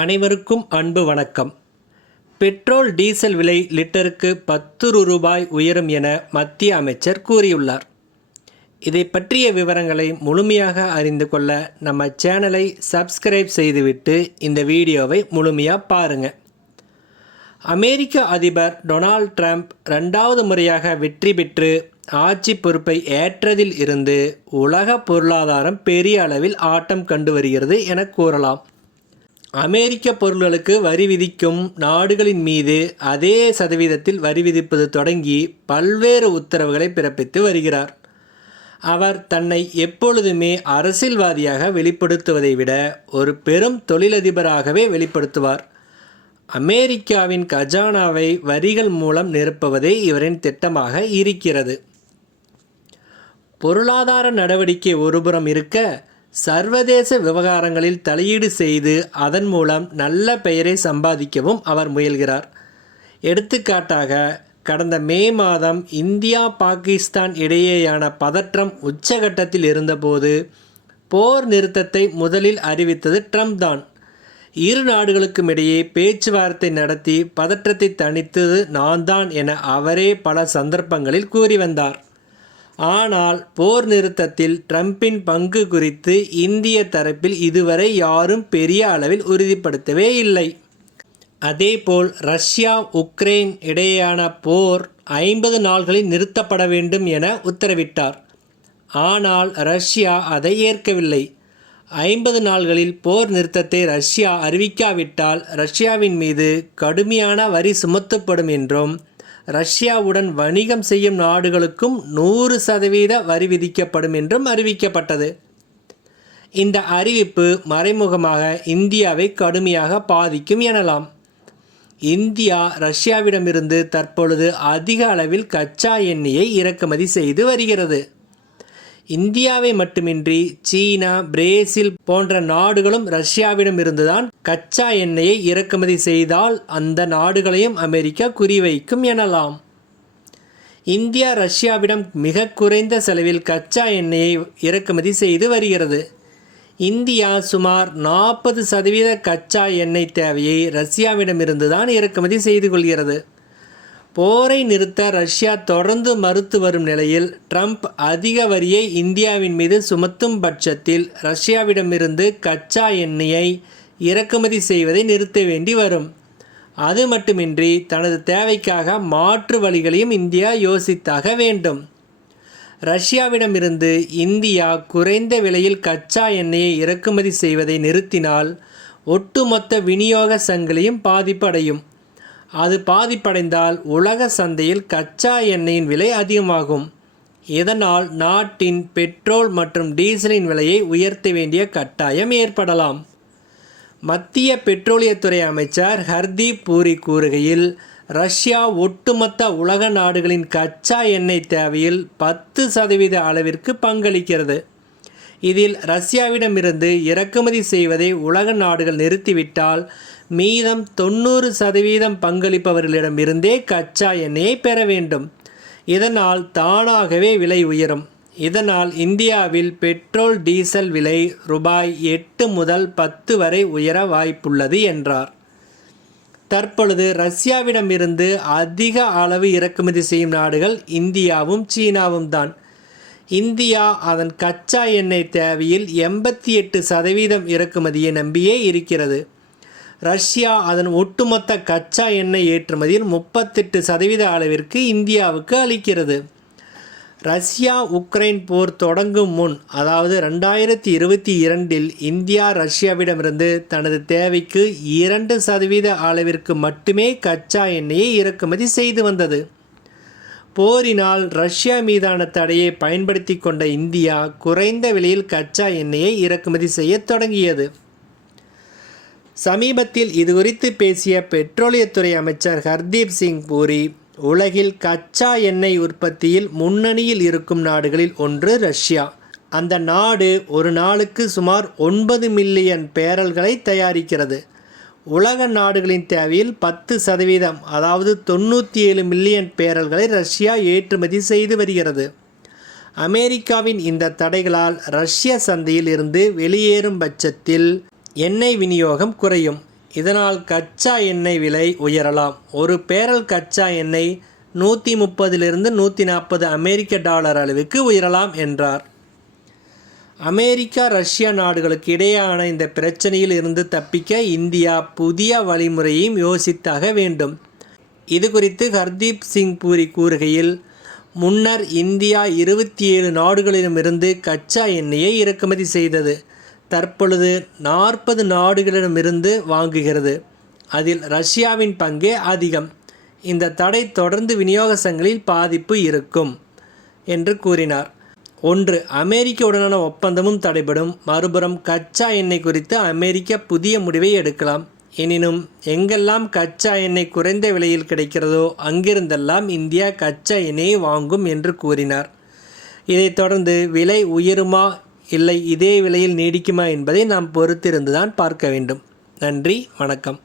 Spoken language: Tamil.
அனைவருக்கும் அன்பு வணக்கம். பெட்ரோல் டீசல் விலை லிட்டருக்கு 10 ரூபாய் உயரும் என மத்திய அமைச்சர் கூறியுள்ளார். இதை பற்றிய விவரங்களை முழுமையாக அறிந்து கொள்ள நம்ம சேனலை சப்ஸ்கிரைப் செய்துவிட்டு இந்த வீடியோவை முழுமையாக பாருங்கள். அமெரிக்க அதிபர் டொனால்ட் ட்ரம்ப் 2வது முறையாக வெற்றி பெற்று ஆட்சி பொறுப்பை ஏற்றதில் இருந்து உலக பொருளாதாரம் பெரிய அளவில் ஆட்டம் கண்டு வருகிறது என கூறலாம். அமெரிக்க பொருட்களுக்கு வரி விதிக்கும் நாடுகளின் மீது அதே சதவீதத்தில் வரி விதிப்பது தொடங்கி பல்வேறு உத்தரவுகளை பிறப்பித்து வருகிறார். அவர் தன்னை எப்பொழுதுமே அரசியல்வாதியாக வெளிப்படுத்துவதை விட ஒரு பெரும் தொழிலதிபராகவே வெளிப்படுத்துவார். அமெரிக்காவின் கஜானாவை வரிகள் மூலம் நிரப்புவதே இவரின் திட்டமாக இருக்கிறது. பொருளாதார நடவடிக்கை ஒருபுறம் இருக்க, சர்வதேச விவகாரங்களில் தலையீடு செய்து அதன் மூலம் நல்ல பெயரை சம்பாதிக்கவும் அவர் முயல்கிறார். எடுத்துக்காட்டாக, கடந்த மே மாதம் இந்தியா பாகிஸ்தான் இடையேயான பதற்றம் உச்சகட்டத்தில் இருந்தபோது போர் நிறுத்தத்தை முதலில் அறிவித்தது ட்ரம்ப் தான். இரு நாடுகளுக்கும் இடையே பேச்சுவார்த்தை நடத்தி பதற்றத்தை தணித்தது நான் தான் என அவரே பல சந்தர்ப்பங்களில் கூறி வந்தார். ஆனால் போர் நிறுத்தத்தில் ட்ரம்பின் பங்கு குறித்து இந்திய தரப்பில் இதுவரை யாரும் பெரிய அளவில் உறுதிப்படுத்தவே இல்லை. அதேபோல் ரஷ்யா உக்ரைன் இடையேயான போர் 50 நாள்களில் நிறுத்தப்பட வேண்டும் என உத்தரவிட்டார். ஆனால் ரஷ்யா அதை ஏற்கவில்லை. 50 நாள்களில் போர் நிறுத்தத்தை ரஷ்யா அறிவிக்காவிட்டால் ரஷ்யாவின் மீது கடுமையான வரி சுமத்தப்படும் என்றும், ரஷ்யாவுடன் வணிகம் செய்யும் நாடுகளுக்கும் 100% வரி விதிக்கப்படும் என்றும் அறிவிக்கப்பட்டது. இந்த அறிவிப்பு மறைமுகமாக இந்தியாவை கடுமையாக பாதிக்கும் எனலாம். இந்தியா ரஷ்யாவிடமிருந்து தற்பொழுது அதிக அளவில் கச்சா எண்ணெயை இறக்குமதி செய்து வருகிறது. இந்தியாவை மட்டுமின்றி சீனா, பிரேசில் போன்ற நாடுகளும் ரஷ்யாவிடமிருந்துதான் கச்சா எண்ணெயை இறக்குமதி செய்தால் அந்த நாடுகளையும் அமெரிக்கா குறிவைக்கும் எனலாம். இந்தியா ரஷ்யாவிடம் மிக குறைந்த செலவில் கச்சா எண்ணெயை இறக்குமதி செய்து வருகிறது. இந்தியா சுமார் 40% கச்சா எண்ணெய் தேவையை ரஷ்யாவிடமிருந்துதான் இறக்குமதி செய்து கொள்கிறது. போரை நிறுத்த ரஷ்யா தொடர்ந்து மறுத்து வரும் நிலையில் ட்ரம்ப் அதிக வரியை இந்தியாவின் மீது சுமத்தும் பட்சத்தில் ரஷ்யாவிடமிருந்து கச்சா எண்ணெயை இறக்குமதி செய்வதை நிறுத்த வேண்டி வரும். அது மட்டுமின்றி தனது தேவைக்காக மாற்று வழிகளையும் இந்தியா யோசித்தாக வேண்டும். ரஷ்யாவிடமிருந்து இந்தியா குறைந்த விலையில் கச்சா எண்ணெயை இறக்குமதி செய்வதை நிறுத்தினால் ஒட்டுமொத்த விநியோக சங்கிலியும் பாதிப்படையும். அது பாதிப்படைந்தால் உலக சந்தையில் கச்சா எண்ணெயின் விலை அதிகமாகும். இதனால் நாட்டின் பெட்ரோல் மற்றும் டீசலின் விலையை உயர்த்த வேண்டிய கட்டாயம் ஏற்படலாம். மத்திய பெட்ரோலியத்துறை அமைச்சர் ஹர்தீப் பூரி கூறுகையில், ரஷ்யா ஒட்டுமொத்த உலக நாடுகளின் கச்சா எண்ணெய் தேவையில் 10% அளவிற்கு பங்களிக்கிறது. இதில் ரஷ்யாவிடமிருந்து இறக்குமதி செய்வதை உலக நாடுகள் நிறுத்திவிட்டால் மீதம் 90% பங்களிப்பவர்களிடமிருந்தே கச்சா எண்ணெயை பெற வேண்டும். இதனால் தானாகவே விலை உயரும். இதனால் இந்தியாவில் பெட்ரோல் டீசல் விலை ரூபாய் 8 முதல் 10 வரை உயர வாய்ப்புள்ளது என்றார். தற்பொழுது ரஷ்யாவிடமிருந்து அதிக அளவு இறக்குமதி செய்யும் நாடுகள் இந்தியாவும் சீனாவும் தான். இந்தியா அதன் கச்சா எண்ணெய் தேவையில் 88% இறக்குமதியை நம்பியே இருக்கிறது. ரஷ்யா அதன் ஒட்டுமொத்த கச்சா எண்ணெய் ஏற்றுமதியில் 38% அளவிற்கு இந்தியாவுக்கு அளிக்கிறது. ரஷ்யா உக்ரைன் போர் தொடங்கும் முன், அதாவது 2022இல் இந்தியா ரஷ்யாவிடமிருந்து தனது தேவைக்கு 2% அளவிற்கு மட்டுமே கச்சா எண்ணெயை இறக்குமதி செய்து வந்தது. போரினால் ரஷ்யா மீதான தடையை பயன்படுத்தி கொண்ட இந்தியா குறைந்த விலையில் கச்சா எண்ணெயை இறக்குமதி செய்ய தொடங்கியது. சமீபத்தில் இதுகுறித்து பேசிய பெட்ரோலியத்துறை அமைச்சர் ஹர்தீப் சிங் பூரி, உலகில் கச்சா எண்ணெய் உற்பத்தியில் முன்னணியில் இருக்கும் நாடுகளில் ஒன்று ரஷ்யா. அந்த நாடு ஒரு நாளுக்கு சுமார் 9 மில்லியன் பேரல்களை தயாரிக்கிறது. உலக நாடுகளின் தேவையில் 10%, அதாவது 97 மில்லியன் பேரல்களை ரஷ்யா ஏற்றுமதி செய்து வருகிறது. அமெரிக்காவின் இந்த தடைகளால் ரஷ்ய சந்தையில் இருந்து வெளியேறும் பட்சத்தில் எண்ணெய் விநியோகம் குறையும். இதனால் கச்சா எண்ணெய் விலை உயரலாம். ஒரு பேரல் கச்சா எண்ணெய் 130 140 அமெரிக்க டாலர் அளவுக்கு உயரலாம் என்றார். அமெரிக்கா ரஷ்யா நாடுகளுக்கு இடையேயான இந்த பிரச்சனையில் இருந்து தப்பிக்க இந்தியா புதிய வழிமுறையையும் யோசித்தாக வேண்டும். இது குறித்து ஹர்தீப் சிங் பூரி கூறுகையில், முன்னர் இந்தியா 27 நாடுகளிடமிருந்து கச்சா எண்ணெயை இறக்குமதி செய்தது. தற்பொழுது 40 நாடுகளிடமிருந்து வாங்குகிறது. அதில் ரஷ்யாவின் பங்கே அதிகம். இந்த தடை தொடர்ந்து விநியோக சங்கிலியில் பாதிப்பு இருக்கும் என்று கூறினார். ஒன்று, அமெரிக்காவுடனான ஒப்பந்தமும் தடைபடும். மறுபுறம் கச்சா எண்ணெய் குறித்து அமெரிக்கா புதிய முடிவை எடுக்கலாம். எனினும் எங்கெல்லாம் கச்சா எண்ணெய் குறைந்த விலையில் கிடைக்கிறதோ அங்கிருந்தெல்லாம் இந்தியா கச்சா எண்ணெயை வாங்கும் என்று கூறினார். இதைத் தொடர்ந்து விலை உயருமா இல்லை இதே விலையில் நீடிக்குமா என்பதை நாம் பொறுத்திருந்துதான் பார்க்க வேண்டும். நன்றி, வணக்கம்.